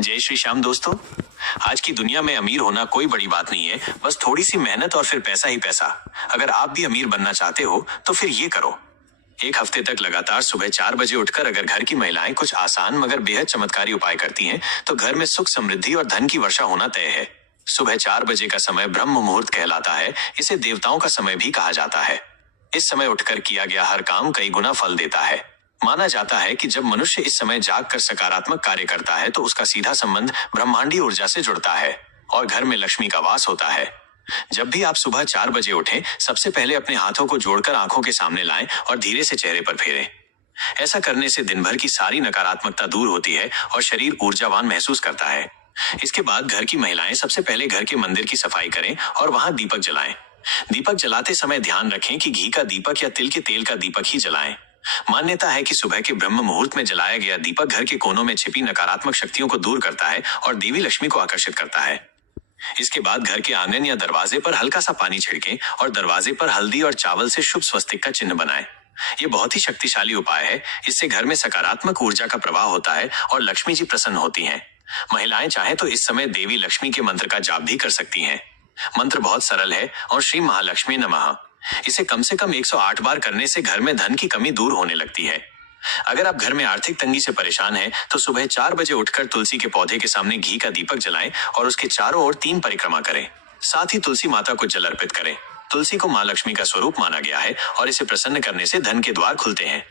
जय श्री श्याम दोस्तों। आज की दुनिया में अमीर होना कोई बड़ी बात नहीं है, बस थोड़ी सी मेहनत और फिर पैसा ही पैसा। अगर आप भी अमीर बनना चाहते हो तो फिर ये करो। एक हफ्ते तक लगातार सुबह 4 बजे उठकर अगर घर की महिलाएं कुछ आसान मगर बेहद चमत्कारी उपाय करती हैं, तो घर में सुख समृद्धि और धन की वर्षा होना तय है। सुबह 4 बजे का समय ब्रह्म मुहूर्त कहलाता है। इसे देवताओं का समय भी कहा जाता है। इस समय उठकर किया गया हर काम कई गुना फल देता है। माना जाता है कि जब मनुष्य इस समय जागकर सकारात्मक कार्य करता है तो उसका सीधा संबंध ब्रह्मांडीय ऊर्जा से जुड़ता है और घर में लक्ष्मी का वास होता है। जब भी आप सुबह 4 बजे उठें, सबसे पहले अपने हाथों को जोड़कर आंखों के सामने लाएं और धीरे से चेहरे पर फेरें। ऐसा करने से दिन भर की सारी नकारात्मकता दूर होती है और शरीर ऊर्जावान महसूस करता है। इसके बाद घर की महिलाएं सबसे पहले घर के मंदिर की सफाई करें और वहां दीपक जलाएं। दीपक जलाते समय ध्यान रखें कि घी का दीपक या तिल के तेल का दीपक ही जलाएं। मान्यता है कि सुबह के ब्रह्म मुहूर्त में जलाया गया दीपक घर के कोनों में छिपी नकारात्मक शक्तियों को दूर करता है और देवी लक्ष्मी को आकर्षित करता है। इसके बाद घर के आंगन या दरवाजे पर हल्का सा पानी छिड़कें और दरवाजे पर हल्दी और चावल से शुभ स्वस्तिक का चिन्ह बनाएं। ये बहुत ही शक्तिशाली उपाय है। इससे घर में सकारात्मक ऊर्जा का प्रवाह होता है और लक्ष्मी जी प्रसन्न होती हैं। महिलाएं चाहे तो इस समय देवी लक्ष्मी के मंत्र का जाप भी कर सकती हैं। मंत्र बहुत सरल है और श्री महालक्ष्मी नमः। इसे कम से कम 108 बार करने से घर में धन की कमी दूर होने लगती है। अगर आप घर में आर्थिक तंगी से परेशान हैं, तो सुबह 4 बजे उठकर तुलसी के पौधे के सामने घी का दीपक जलाएं और उसके चारों ओर 3 परिक्रमा करें। साथ ही तुलसी माता को जल अर्पित करें। तुलसी को मां लक्ष्मी का स्वरूप माना गया है और इसे प्रसन्न करने से धन के द्वार खुलते हैं।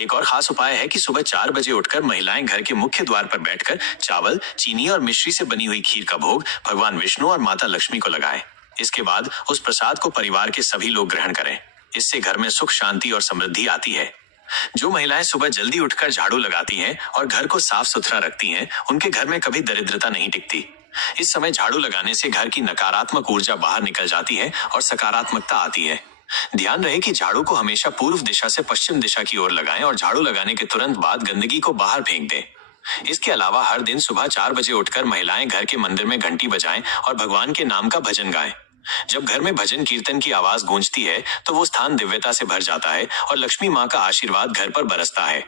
एक और खास उपाय है कि सुबह 4 बजे उठकर महिलाएं घर के मुख्य द्वार पर बैठकर चावल, चीनी और मिश्री से बनी हुई खीर का भोग भगवान विष्णु और माता लक्ष्मी को लगाएं। इसके बाद उस प्रसाद को परिवार के सभी लोग ग्रहण करें। इससे घर में सुख, शांति और समृद्धि आती है। जो महिलाएं सुबह जल्दी उठकर झाड़ू लगाती हैं और घर को साफ सुथरा रखती हैं, उनके घर में कभी दरिद्रता नहीं टिकती। इस समय झाड़ू लगाने से घर की नकारात्मक ऊर्जा बाहर निकल जाती है और सकारात्मकता आती है। ध्यान रहे कि झाड़ू को हमेशा पूर्व दिशा से पश्चिम दिशा की ओर लगाएं और झाड़ू लगाने के तुरंत बाद गंदगी को बाहर फेंक दें। इसके अलावा हर दिन सुबह 4 बजे उठकर महिलाएं घर के मंदिर में घंटी बजाएं और भगवान के नाम का भजन गाएं। जब घर में भजन कीर्तन की आवाज गूंजती है, तो वो स्थान दिव्यता से भर जाता है और लक्ष्मी माँ का आशीर्वाद घर पर बरसता है।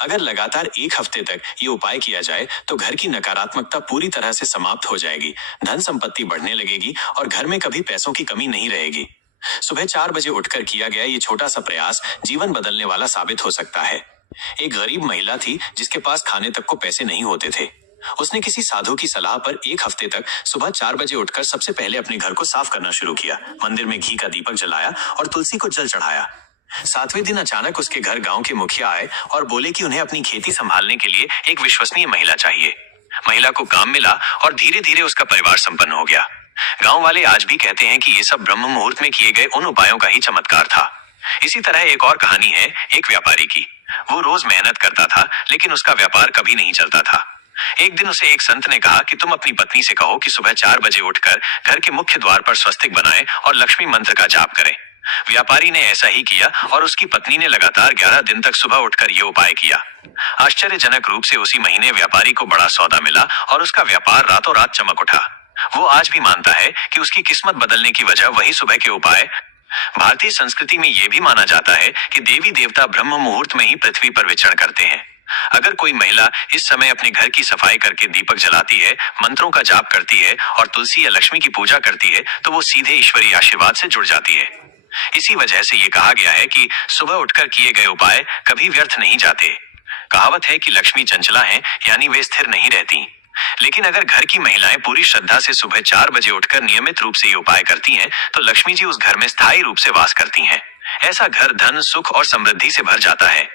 अगर लगातार 1 हफ्ते तक ये उपाय किया जाए, तो घर की नकारात्मकता पूरी तरह से समाप्त हो जाएगी, धन संपत्ति बढ़ने लगेगी और घर में कभी पैसों की कमी नहीं रहेगी। सुबह 4 बजे उठकर किया गया ये छोटा सा प्रयास जीवन बदलने वाला साबित हो सकता है। एक गरीब महिला थी जिसके पास खाने तक को पैसे नहीं होते थे। उसने किसी साधु की सलाह पर 1 हफ्ते तक सुबह 4 बजे उठकर सबसे पहले अपने घर को साफ करना शुरू किया, मंदिर में घी का दीपक जलाया और तुलसी को जल चढ़ाया। 7वें दिन अचानक उसके घर गांव के मुखिया आए और बोले कि उन्हें अपनी खेती संभालने के लिए एक विश्वसनीय महिला चाहिए। महिला को काम मिला और धीरे धीरे उसका परिवार संपन्न हो गया। गांव वाले आज भी कहते हैं कि ये सब ब्रह्म मुहूर्त में किए गए उन उपायों का ही चमत्कार था। इसी तरह एक और कहानी है एक व्यापारी की। वो रोज मेहनत करता था, लेकिन उसका व्यापार कभी नहीं चलता था। एक दिन उसे एक संत ने कहा कि तुम अपनी पत्नी से कहो कि सुबह 4 बजे उठकर घर के मुख्य द्वार पर स्वस्तिक बनाएं और लक्ष्मी मंत्र का जाप करें। व्यापारी ने ऐसा ही किया और उसकी पत्नी ने लगातार 11 दिन तक सुबह उठकर ये उपाय किया। आश्चर्यजनक रूप से उसी महीने व्यापारी को बड़ा सौदा मिला और उसका व्यापार रातों रात चमक उठा। वो आज भी मानता है कि उसकी किस्मत बदलने की वजह वही सुबह के उपाय। भारतीय संस्कृति में यह भी माना जाता है कि देवी देवता ब्रह्म मुहूर्त में ही पृथ्वी पर विचरण करते हैं। अगर कोई महिला इस समय अपने घर की सफाई करके दीपक जलाती है, मंत्रों का जाप करती है और तुलसी या लक्ष्मी की पूजा करती है, तो वो सीधे ईश्वरीय आशीर्वाद से जुड़ जाती है। इसी वजह से ये कहा गया है कि सुबह उठकर किए गए उपाय कभी व्यर्थ नहीं जाते। कहावत है कि लक्ष्मी चंचला है, यानी वे स्थिर नहीं रहती। लेकिन अगर घर की महिलाएं पूरी श्रद्धा से सुबह 4 बजे उठकर नियमित रूप से ये उपाय करती हैं, तो लक्ष्मी जी उस घर में स्थायी रूप से वास करती हैं। ऐसा घर धन, सुख और समृद्धि से भर जाता है।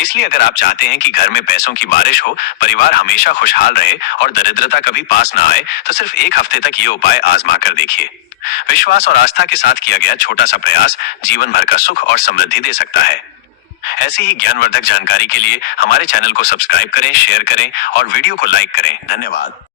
इसलिए अगर आप चाहते हैं कि घर में पैसों की बारिश हो, परिवार हमेशा खुशहाल रहे और दरिद्रता कभी पास ना आए, तो सिर्फ 1 हफ्ते तक ये उपाय आजमा कर देखिए। विश्वास और आस्था के साथ किया गया छोटा सा प्रयास जीवन भर का सुख और समृद्धि दे सकता है। ऐसी ही ज्ञानवर्धक जानकारी के लिए हमारे चैनल को सब्सक्राइब करें, शेयर करें और वीडियो को लाइक करें। धन्यवाद।